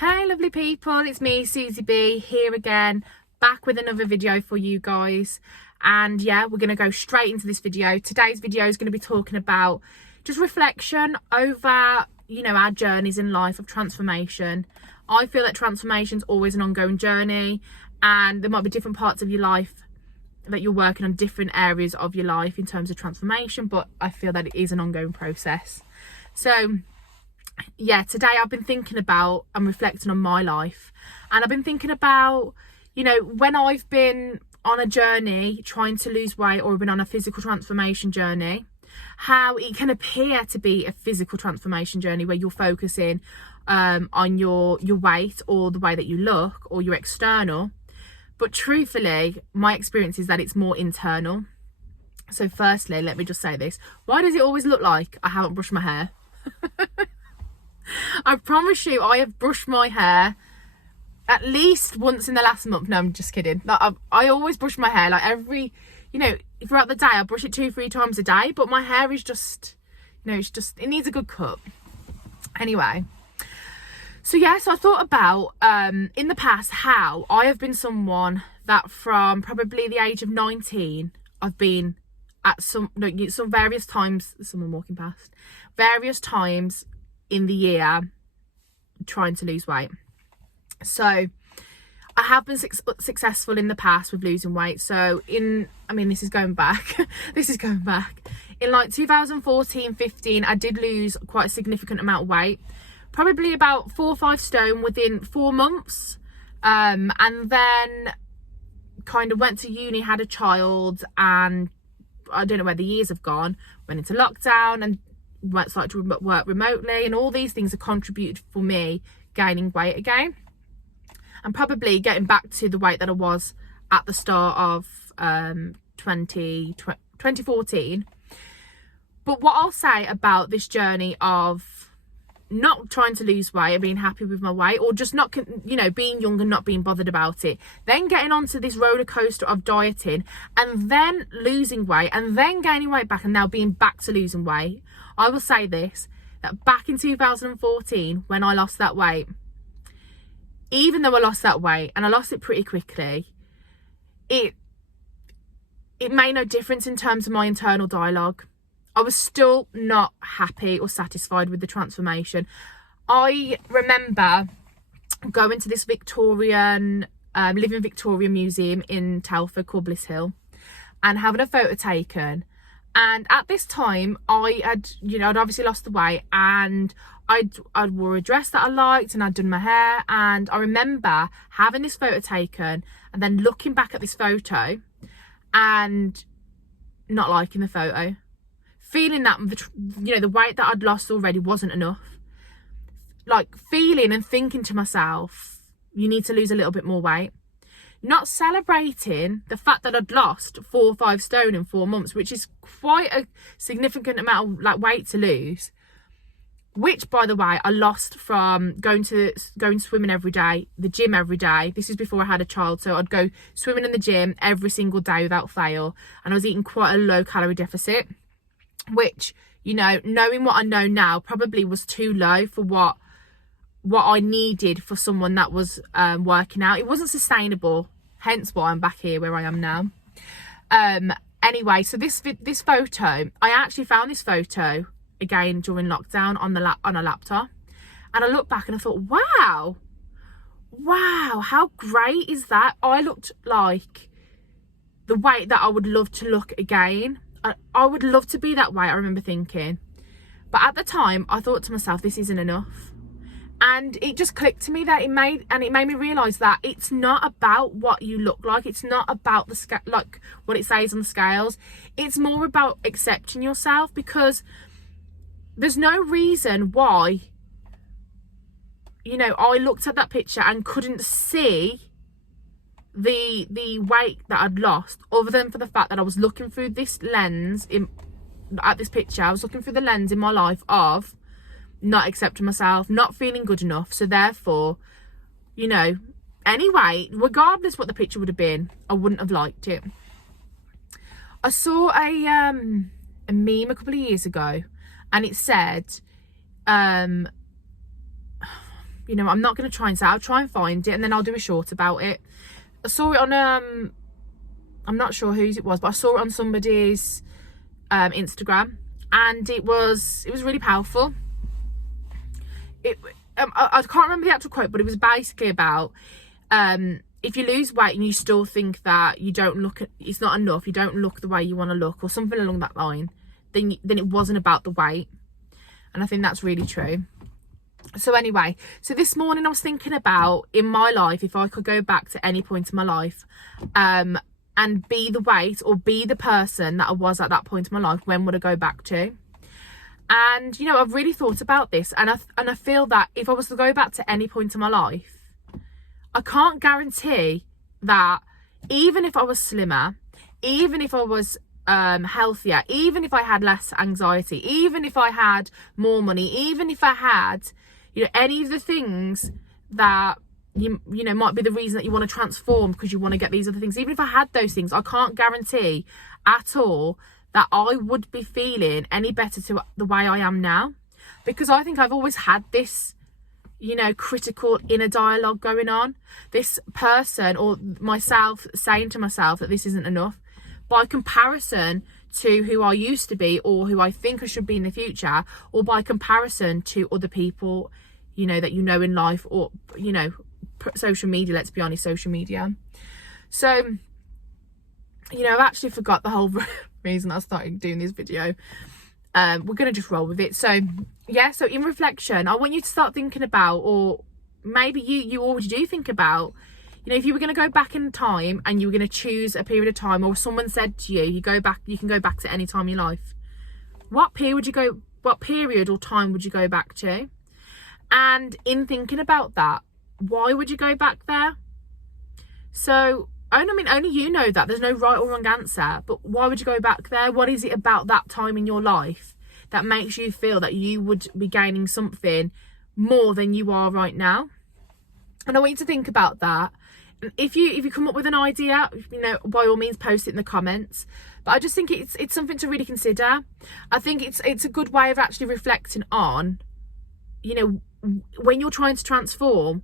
Hey lovely people, it's me Susie B here again, back with another video for you guys. And yeah, we're going to go straight into this video. Today's video is going to be talking about just reflection over, our journeys in life of transformation. I feel that transformation is always an ongoing journey, and there might be different parts of your life that you're working on, different areas of your life in terms of transformation, but I feel that it is an ongoing process. So yeah, today I've been thinking about and reflecting on my life, and I've been thinking about, when I've been on a journey trying to lose weight or been on a physical transformation journey, how it can appear to be a physical transformation journey where you're focusing on your weight or the way that you look or your external, but truthfully my experience is that it's more internal. So firstly, let me just say this: why does it always look like I haven't brushed my hair? I promise you, I have brushed my hair at least once in the last month. No, I'm just kidding. I always brush my hair, like every, throughout the day. I brush it 2-3 times a day, but my hair is just, it needs a good cut. Anyway, so I thought about, in the past, how I have been someone that from probably the age of 19, I've been at some various times, someone walking past, various times in the year trying to lose weight. So I have been successful in the past with losing weight. So this is going back in like 2014-15, I did lose quite a significant amount of weight, probably about 4 or 5 stone within 4 months, and then kind of went to uni, had a child, and I don't know where the years have gone, went into lockdown and started to work remotely, and all these things have contributed for me gaining weight again and probably getting back to the weight that I was at the start of 2014. But what I'll say about this journey of not trying to lose weight and being happy with my weight, or just not, being young and not being bothered about it, then getting onto this roller coaster of dieting and then losing weight and then gaining weight back and now being back to losing weight, I will say this, that back in 2014, when I lost that weight, even though I lost that weight and I lost it pretty quickly, it made no difference in terms of my internal dialogue. I was still not happy or satisfied with the transformation. I remember going to this Living Victorian museum in Telford called Bliss Hill and having a photo taken. And at this time, I had, I'd obviously lost the weight, and I'd wore a dress that I liked, and I'd done my hair. And I remember having this photo taken and then looking back at this photo and not liking the photo. Feeling that, the weight that I'd lost already wasn't enough. Like feeling and thinking to myself, you need to lose a little bit more weight. Not celebrating the fact that I'd lost 4 or 5 stone in 4 months, which is quite a significant amount of weight to lose. Which, by the way, I lost from going swimming every day, the gym every day. This is before I had a child, so I'd go swimming in the gym every single day without fail, and I was eating quite a low calorie deficit, which, knowing what I know now, probably was too low for what I needed for someone that was working out. It wasn't sustainable, hence why I'm back here where I am now. Anyway, so this photo, I actually found this photo again during lockdown on a laptop, and I looked back and I thought, wow, how great is that? I looked like the weight that I would love to look again. I would love to be that way, I remember thinking. But at the time, I thought to myself, this isn't enough. And it just clicked to me that it made me realise that it's not about what you look like. It's not about like what it says on the scales. It's more about accepting yourself, because there's no reason why, I looked at that picture and couldn't see the weight that I'd lost, other than for the fact that I was looking through this lens at this picture. I was looking through the lens in my life of not accepting myself, not feeling good enough. So therefore, anyway, regardless what the picture would have been, I wouldn't have liked it. I saw a meme a couple of years ago, and it said, you know, I'm not going to try and say, I'll try and find it and then I'll do a short about it. I saw it on, I'm not sure whose it was, but I saw it on somebody's Instagram, and it was really powerful. I can't remember the actual quote, but it was basically about, if you lose weight and you still think that you don't look, it's not enough, you don't look the way you want to look, or something along that line, then it wasn't about the weight. And I think that's really true. So anyway, so this morning I was thinking about, in my life, if I could go back to any point in my life, and be the weight or be the person that I was at that point in my life, when would I go back to? And, you know, I've really thought about this, and I feel that if I was to go back to any point in my life, I can't guarantee that even if I was slimmer, even if I was healthier, even if I had less anxiety, even if I had more money, even if I had, you know, any of the things that you know might be the reason that you want to transform, because you want to get these other things, even if I had those things, I can't guarantee at all that I would be feeling any better to the way I am now. Because I think I've always had this, you know, critical inner dialogue going on, this person or myself saying to myself that this isn't enough, by comparison to who I used to be, or who I think I should be in the future, or by comparison to other people, you know, that you know in life, or, you know, social media, let's be honest, social media. So, you know, I've actually forgot the whole reason I started doing this video. We're going to just roll with it. So, yeah, so in reflection, I want you to start thinking about, or maybe you already do think about, you know, if you were going to go back in time and you were going to choose a period of time, or someone said to you, you can go back to any time in your life, what period or time would you go back to? And in thinking about that, why would you go back there? So, I mean, only you know that. There's no right or wrong answer, but why would you go back there? What is it about that time in your life that makes you feel that you would be gaining something more than you are right now? And I want you to think about that. And if you come up with an idea, you know, by all means post it in the comments. But I just think it's something to really consider. I think it's a good way of actually reflecting on, you know, when you're trying to transform,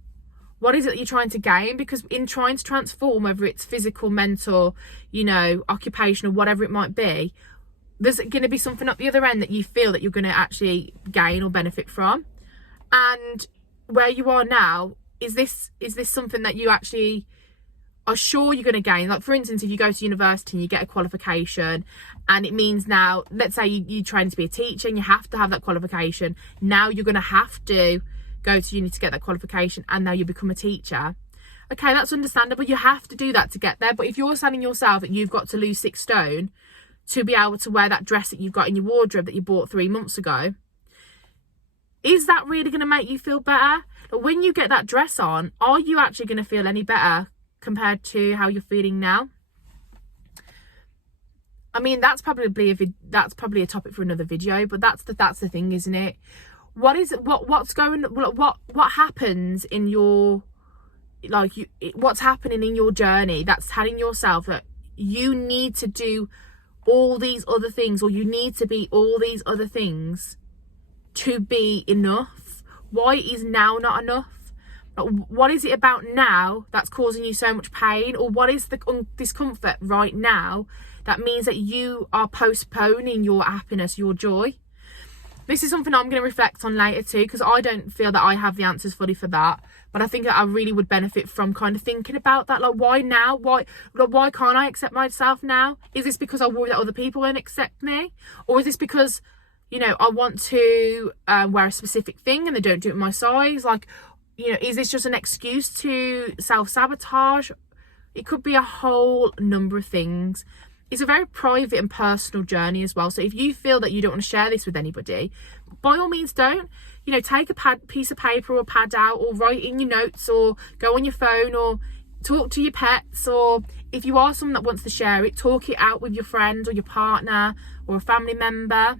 what is it that you're trying to gain? Because in trying to transform, whether it's physical, mental, you know, occupational, whatever it might be, there's going to be something at the other end that you feel that you're going to actually gain or benefit from. And where you are now, is this something that you actually are sure you're going to gain? Like, for instance, if you go to university and you get a qualification, and it means now, let's say you train to be a teacher and you have to have that qualification. Now you're going to have to go to uni to get that qualification, and now you become a teacher. Okay, that's understandable. You have to do that to get there. But if you're telling yourself that you've got to lose 6 stone to be able to wear that dress that you've got in your wardrobe that you bought 3 months ago, is that really going to make you feel better? But when you get that dress on, are you actually going to feel any better compared to how you're feeling now? I mean, that's probably a topic for another video, but that's the thing, isn't it? What happens in your, like, what's happening in your journey that's telling yourself that you need to do all these other things, or you need to be all these other things to be enough? Why is now not enough? What is it about now that's causing you so much pain? Or what is the discomfort right now that means that you are postponing your happiness, your joy? This is something I'm going to reflect on later too, because I don't feel that I have the answers fully for that. But I think that I really would benefit from kind of thinking about that. Like, why now? Why can't I accept myself now? Is this because I worry that other people won't accept me? Or is this because, you know, I want to wear a specific thing and they don't do it my size? Like, you know, is this just an excuse to self-sabotage? It could be a whole number of things. It's a very private and personal journey as well. So if you feel that you don't want to share this with anybody, by all means don't. You know, take a piece of paper or pad out, or write in your notes, or go on your phone, or talk to your pets. Or if you are someone that wants to share it, talk it out with your friend or your partner or a family member.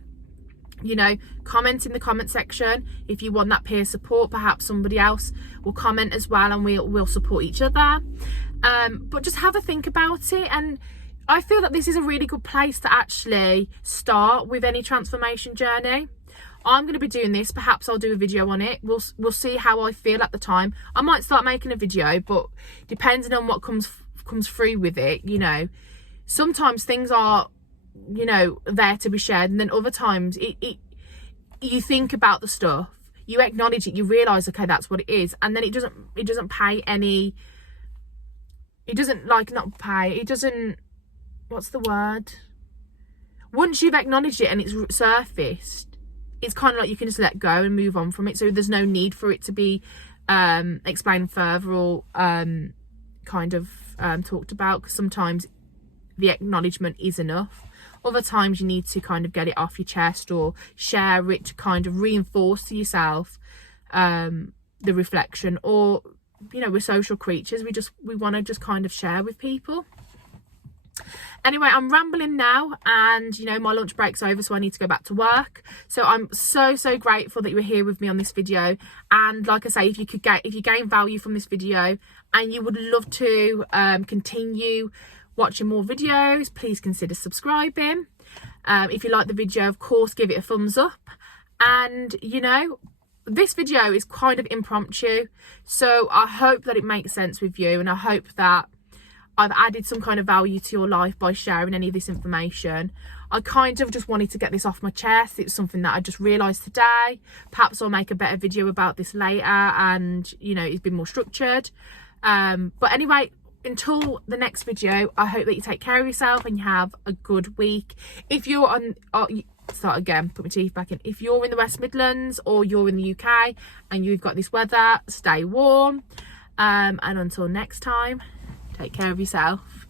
You know, comment in the comment section if you want that peer support. Perhaps somebody else will comment as well, and we'll support each other. But just have a think about it. And I feel that this is a really good place to actually start with any transformation journey. I'm going to be doing this. Perhaps I'll do a video on it. We'll see how I feel at the time. I might start making a video, but depending on what comes through with it, you know, sometimes things are, you know, there to be shared, and then other times you think about the stuff, you acknowledge it, you realize, okay, that's what it is, and then it doesn't pay any, it doesn't, like, not pay, it doesn't, what's the word, once you've acknowledged it and it's surfaced, it's kind of like you can just let go and move on from it. So there's no need for it to be explained further or kind of talked about, because sometimes the acknowledgement is enough. Other times you need to kind of get it off your chest or share it to kind of reinforce to yourself the reflection. Or, you know, we're social creatures, we want to just kind of share with people. Anyway, I'm rambling now, and you know, my lunch break's over, so I need to go back to work. So I'm so grateful that you were here with me on this video. And like I say, if you gain value from this video and you would love to continue watching more videos, please consider subscribing. If you like the video, of course, give it a thumbs up. And you know, this video is kind of impromptu, so I hope that it makes sense with you, and I hope that I've added some kind of value to your life by sharing any of this information. I kind of just wanted to get this off my chest. It's something that I just realised today. Perhaps I'll make a better video about this later, and you know, it's been more structured. But anyway, until the next video, I hope that you take care of yourself and you have a good week. If you're on, start again, put my teeth back in. If you're in the West Midlands or you're in the UK and you've got this weather, stay warm. And until next time, take care of yourself.